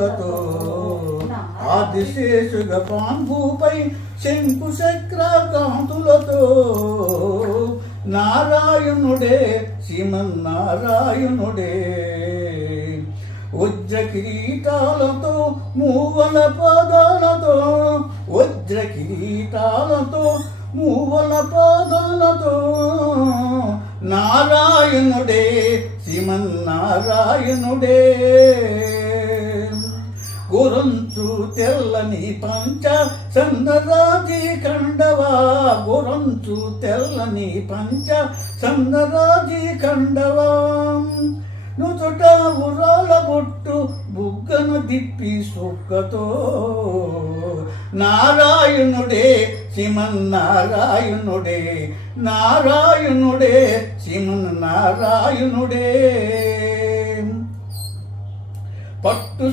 కాంతులతో ఆదిశేషుగా పాంభూపై శంకు చక్ర కాంతులతో నారాయణుడే శ్రీమన్నారాయణుడే వజ్ర కిరీటాలతో మూవల పాదాలతో వజ్ర కిరీటాలతో మూవల పాదాలతో నారాయణుడే శ్రీమన్నారాయణుడే గురంచు తెల్లని పంచ సందరాజీ కండవా గురంచు తెల్లని పంచ సందరాజీ కండవా నుదుట ఉరాల బొట్టు బుగ్గను దిప్పి సుక్కతో నారాయణుడే శ్రీమన్నారాయణుడే నారాయణుడే శ్రీమన్నారాయణుడే పట్టు